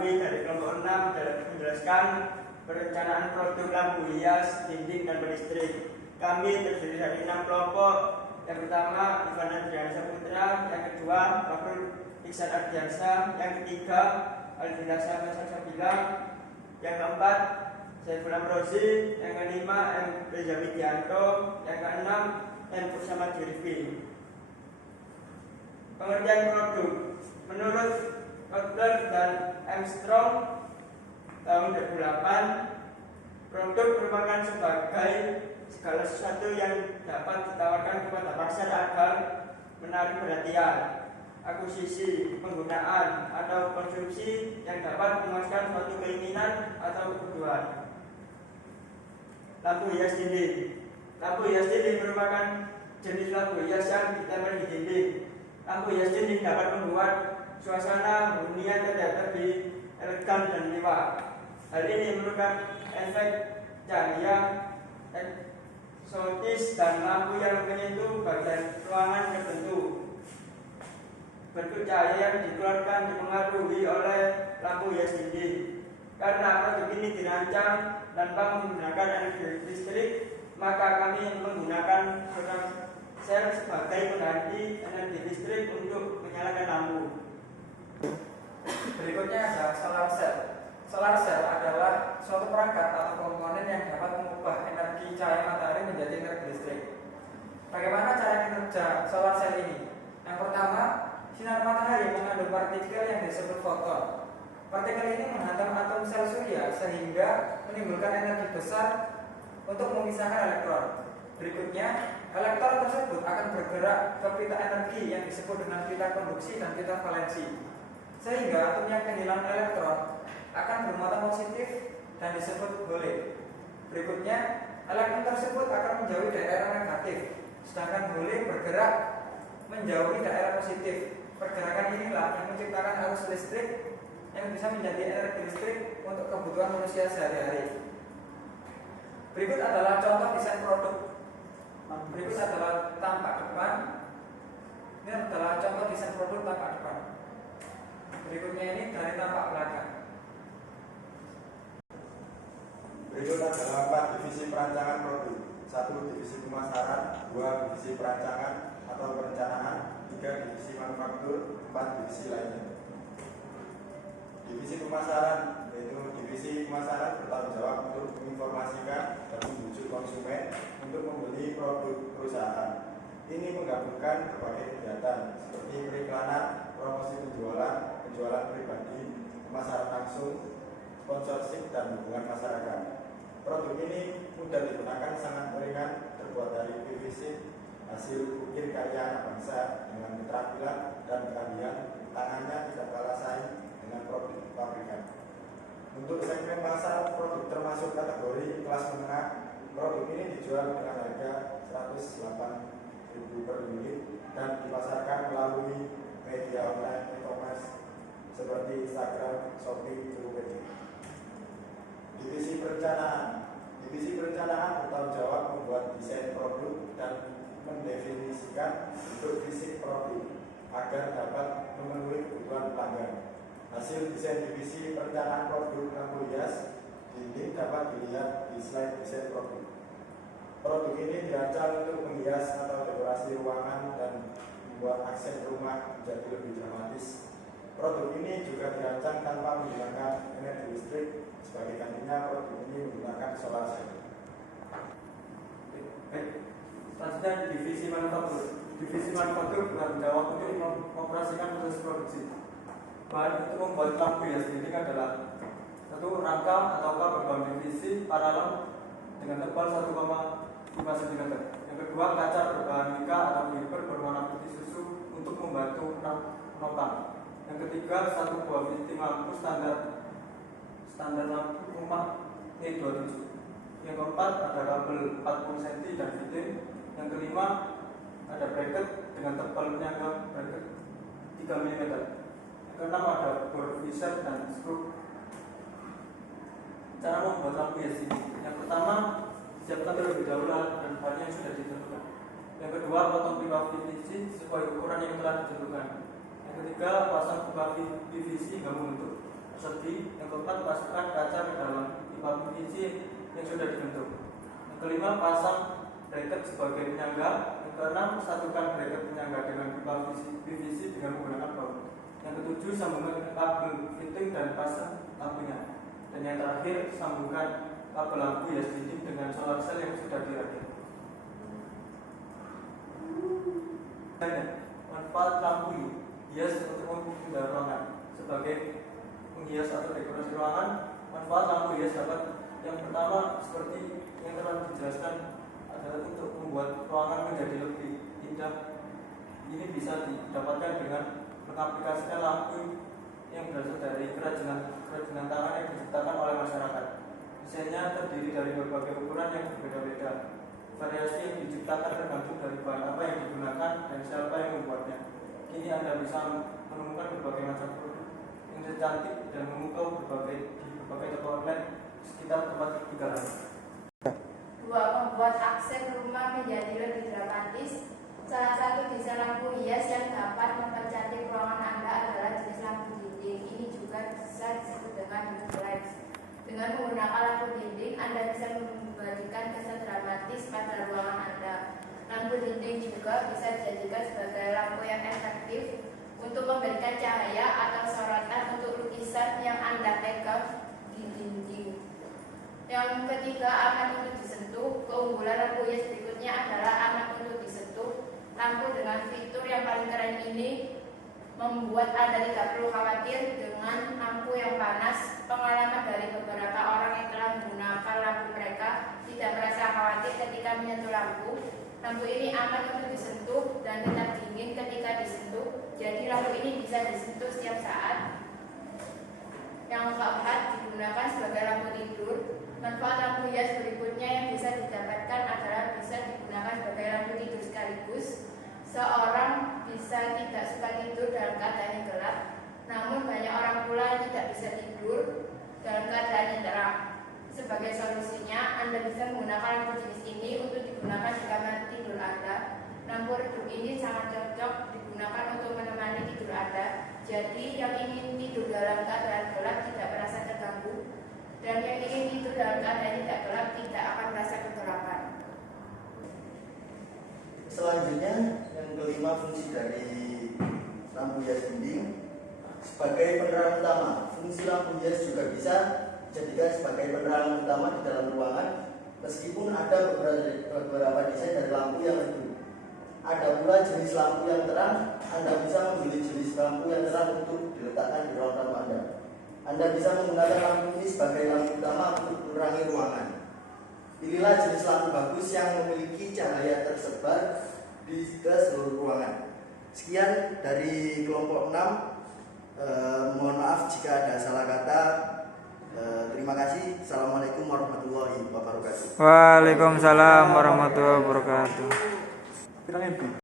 kami dari kelompok 6 dalam menjelaskan perencanaan produk lampu hias, dinding, dan listrik. Kami terdiri dari 6 kelompok. Yang pertama, Ivan Adrian Saputra. Yang kedua, Fakrul Iksan Ardiansa. Yang ketiga, Alvina Sabila. Yang keempat, Saiful Amrozi. Yang kelima, M. Reza Widianto. Yang keenam, M. Kusama Jirvi. Pengertian produk menurut Kotler dan Armstrong tahun 2008, produk merupakan sebagai segala sesuatu yang dapat ditawarkan kepada pasar agar menarik perhatian, akuisisi, penggunaan, atau konsumsi yang dapat memuaskan suatu keinginan atau kebutuhan. Lampu hias dinding. Lampu hias dinding merupakan jenis lampu hias yang ditempel di dinding. Lampu hias dinding dapat membuat suasana hunian terlihat lebih elegan dan mewah. Hal ini merupakan efek cahaya eksotis dan lampu yang menyentuh bagian ruangan tertentu. Bentuk cahaya yang dikeluarkan dipengaruhi oleh lampu hias dinding. Karena produk ini dirancang tanpa menggunakan energi listrik, maka kami menggunakan solar sel sebagai pengganti energi listrik untuk menyalakan lampu. Berikutnya ada solar cell. Solar cell adalah suatu perangkat atau komponen yang dapat mengubah energi cahaya matahari menjadi energi listrik. Bagaimana cara kerja solar cell ini? Yang pertama, sinar matahari mengandung partikel yang disebut foton. Partikel ini menghantam atom sel surya sehingga menimbulkan energi besar untuk memisahkan elektron. Berikutnya, elektron tersebut akan bergerak ke pita energi yang disebut dengan pita konduksi dan pita valensi, sehingga atom yang kehilangan elektron akan bermuatan positif dan disebut hole. Berikutnya, elektron tersebut akan menjauhi daerah negatif, sedangkan hole bergerak menjauhi daerah positif. Pergerakan inilah yang menciptakan arus listrik yang bisa menjadi energi listrik untuk kebutuhan manusia sehari-hari. Berikut adalah contoh desain produk. Berikut adalah tampak depan. Ini adalah contoh desain produk tampak depan. Berikutnya ini dari tampak belakang. Berikut adalah 4 divisi perancangan produk. 1. Divisi pemasaran. 2. Divisi perancangan atau perencanaan. 3. Divisi manufaktur. 4. Divisi lainnya. Divisi pemasaran, yaitu divisi pemasaran bertanggung jawab untuk menginformasikan dan membujuk konsumen untuk membeli produk perusahaan. Ini menggabungkan berbagai kegiatan seperti periklanan, promosi penjualan, penjualan pribadi, pemasaran langsung, sponsorship, dan hubungan masyarakat. Produk ini mudah digunakan, sangat ringan, terbuat dari PVC, hasil ukir karya anak bangsa dengan keterampilan dan keahlian. Tangannya tidak kalah saing dengan produk pabrikan. Untuk segmen pasar, produk termasuk kategori kelas menengah. Produk ini dijual dengan harga 108.000 per unit dan dipasarkan melalui media online e-commerce seperti Instagram, Shopee, Tokopedia. Divisi perencanaan. Divisi perencanaan bertanggung jawab membuat desain produk dan mendefinisikan bentuk fisik produk agar dapat memenuhi kebutuhan pelanggan. Hasil desain divisi perencanaan produk lampu hias dinding dapat dilihat di slide desain produk. Produk ini dirancang untuk menghias atau dekorasi ruangan dan membuat aksen rumah menjadi lebih dramatis. Produk ini juga dirancang tanpa menggunakan energi listrik. Sebagai gantinya, produk ini menggunakan solar cell. Selanjutnya divisi manufaktur. Divisi manufaktur bertanggung jawab untuk mengoperasikan proses produksi. Bahan untuk membuat lampu hias dinding adalah satu rangka atau berbang divisi paralel dengan tebal 1,5 cm. Yang kedua, kaca berbahan mika atau fiber berwarna putih susu untuk membantu penopang. Yang ketiga, satu buah fitting lampu standar lampu rumah E27. Yang keempat, ada kabel 40 cm dan fitting. Yang kelima, ada bracket dengan tebal penyangga bracket 3 mm. Keenam, ada bor visor dan skru. Cara membuat lampu hias ini: yang pertama, siapkan terlebih dahulu bahan yang sudah ditentukan. Yang kedua, potong pipa PVC sesuai ukuran yang telah ditentukan. Yang ketiga, pasang pipa PVC hingga membentuk persegi. Yang keempat, masukkan kaca ke dalam pipa PVC yang sudah dibentuk. Yang kelima, pasang bracket sebagai penyangga. Yang keenam, satukan bracket penyangga dengan pipa PVC dengan menggunakan baut. Yang ketujuh, sambungkan kabel fitting dan pasang lampunya. Dan yang terakhir, sambungkan kabel lampu hias dinding dengan solar cell yang sudah dirakit. Manfaat lampu hias untuk mempermudah ruangan. Sebagai penghias atau dekorasi ruangan, manfaat lampu hias dapat yang pertama seperti yang telah dijelaskan adalah untuk membuat ruangan menjadi lebih indah. Ini bisa didapatkan dengan mengaplikasikan lampu yang berasal dari kerajinan tangan yang diciptakan oleh masyarakat. Desainnya terdiri dari berbagai ukuran yang berbeda-beda. Variasi yang diciptakan tergantung dari bahan apa yang digunakan dan siapa yang membuatnya. Kini Anda bisa menemukan berbagai macam produk yang cantik dan memukau di berbagai toko online sekitar tempat tinggal. 2. Membuat aksen rumah menjadi lebih dramatis. Salah satu desain lampu hias yang dapat mempercantik ruangan Anda adalah jenis lampu dinding. Ini juga bisa disebut dengan window lights. Dengan menggunakan lampu dinding, Anda bisa memberikan kesan dramatis pada ruangan Anda. Lampu dinding juga bisa dijadikan sebagai lampu yang efektif untuk memberikan cahaya atau sorotan untuk lukisan yang Anda pegang di dinding. Yang ketiga, aman untuk disentuh. Keunggulan lampu hias berikutnya adalah aman untuk disentuh. Lampu dengan fitur yang paling keren ini membuat Anda tidak perlu khawatir dengan lampu yang panas. Pengalaman dari beberapa orang yang telah menggunakan lampu mereka tidak merasa khawatir ketika menyentuh lampu. Lampu ini aman untuk disentuh dan tetap dingin ketika disentuh. Jadi lampu ini bisa disentuh setiap saat. Yang keempat, digunakan sebagai lampu tidur. Manfaat lampu hias berikutnya yang bisa didapatkan adalah bisa digunakan sebagai lampu tidur sekaligus. Seorang bisa tidak suka tidur dalam keadaan yang gelap, namun banyak orang pula yang tidak bisa tidur dalam keadaan yang terang. Sebagai solusinya, Anda bisa menggunakan lampu jenis ini untuk digunakan di kamar tidur Anda. Lampu redup ini sangat cocok digunakan untuk menemani tidur Anda. Jadi, yang ingin tidur dalam keadaan gelap tidak merasa terganggu, dan yang ingin tidur dalam keadaan tidak gelap tidak akan merasa kegelapan. Selanjutnya, yang kelima, fungsi dari lampu hias dinding sebagai penerang utama. Fungsi lampu hias juga bisa dijadikan sebagai penerangan utama di dalam ruangan, meskipun ada beberapa desain dari lampu yang redup. Ada pula jenis lampu yang terang. Anda bisa memilih jenis lampu yang terang untuk diletakkan di ruang tamu Anda. Anda bisa menggunakan lampu ini sebagai lampu utama untuk menerangi ruangan. Pilihlah jenis lampu bagus yang memiliki cahaya tersebar di seluruh ruangan. Sekian dari kelompok 6. Mohon maaf jika ada salah kata. Terima kasih. Assalamualaikum warahmatullahi wabarakatuh. Waalaikumsalam warahmatullahi wabarakatuh.